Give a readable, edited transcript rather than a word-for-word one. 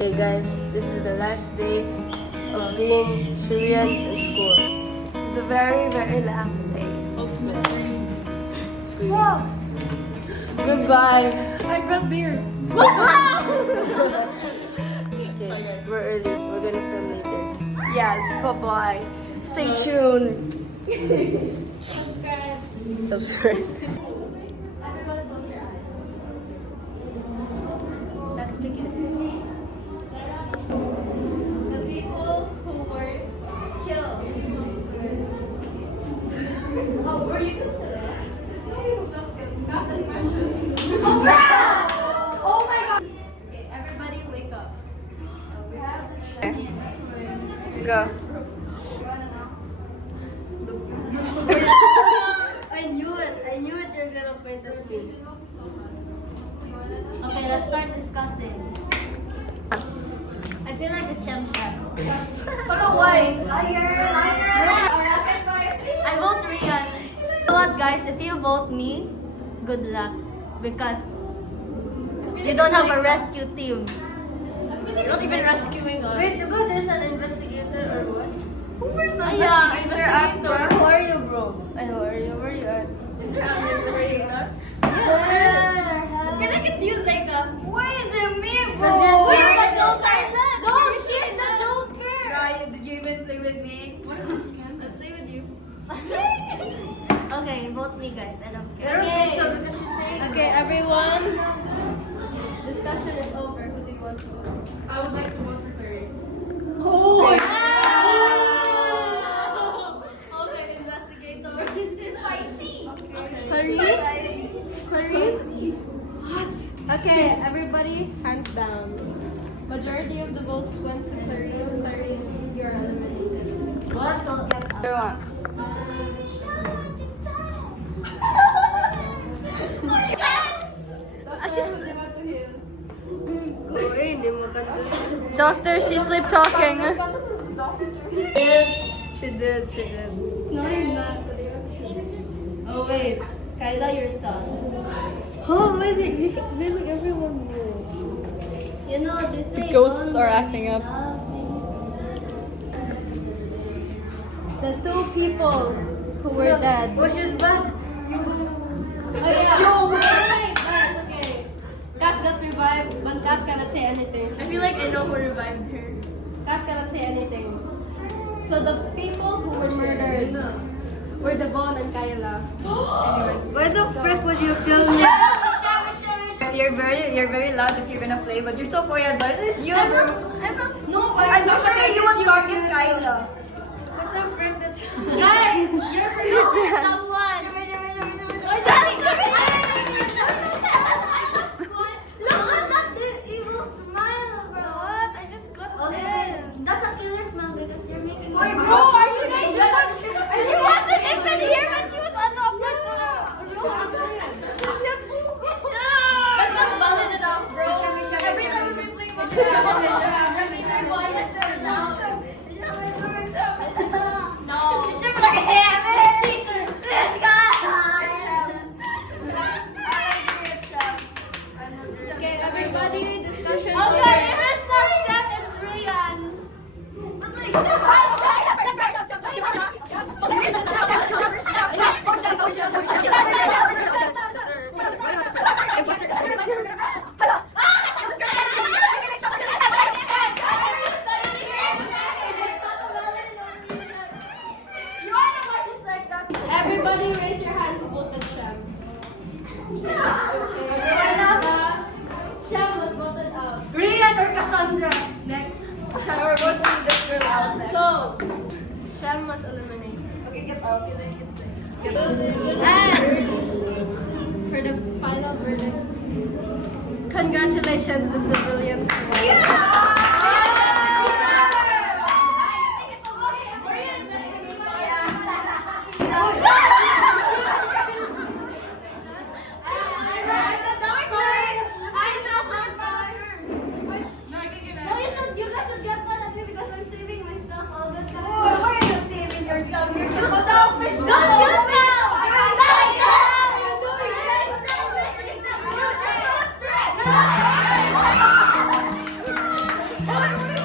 Hey guys, this is the last day of being Syrians in school. The very, very last day. Wow. Goodbye. I brought beer. Okay, we're early. We're gonna film later. Yes, bye-bye. Stay tuned. Subscribe. Everyone close your eyes. Let's begin. The people who were killed. Oh, were you killed today? It's the people who got killed. Gas and precious. Oh my god! Okay, everybody wake up. Go. I knew it. I knew it. You're gonna point at me. Okay, let's start discussing. I feel like it's Shem Shem. Why? I vote Rian. You know what, guys? If you vote me, good luck. Because you don't have a rescue team. You're not even rescuing us. Wait, diba there's an investigator or what? Who was the Yeah, investigator actor? Who are you, bro? Ay, who are you? Where you at? Is there an investigator? Yes, there is. I feel like it's you, Zayka. Why is it me, bro? Because you're Why serious. are you so silent? No, she's the Joker. Ryan, did you even play with me? I'll play with you. Okay, vote me, guys. I don't care. I don't think so because she's saying. Okay, everyone. Discussion is over. Who do you want to vote? I would like to vote for Clarice. Oh! Okay, investigator. Spicy. Clarice? Clarice? What? Okay, everybody, hands down. Majority of the votes went to Clarice. Clarice, you're eliminated. What? So get out. Everyone. I just... Go in, hindi mo ka Doctor, she's sleep talking. She did. No, you're not. Oh, wait. Kyla, you're sus. Oh, wait, they like everyone knew. You know, they say ghosts don't are acting up. The two people who were dead. Oh, she's back. Oh yeah. Wait, guys, okay. Cass got revived, but Cass cannot say anything. I feel like I know who revived her. Cass cannot say anything. So the people who were murdered were Devon and Kyla. Why the frick would you kill me? You're very loud if you're gonna play, but you're so quiet. But it's you, I'm bro. not. No, but I'm not sure you want to talk to Kyla. What the frick? That's. guys, you're forgetting someone. Look at that evil smile, bro. What? I just got Okay, that's a killer smile because you're making. Wait, bro, are you guys She wasn't even here when she was on the upload. Let's not ballad it out, bro. Every time we play No. It should be like a Okay, everybody, discussion. Okay, if it's not Shem, it's Rian. Everybody raise your hand who voted Shem. Okay. Shem was voted out. Rian or Cassandra? Next. We're voting this girl out next. So, Shem was eliminated. Okay, get out. And for the final verdict, congratulations, the civilians won. You guys should get mad at me because I'm saving myself all the time. Why are you saving yourself? You're so selfish. Don't shoot me! You're doing it! Hoy,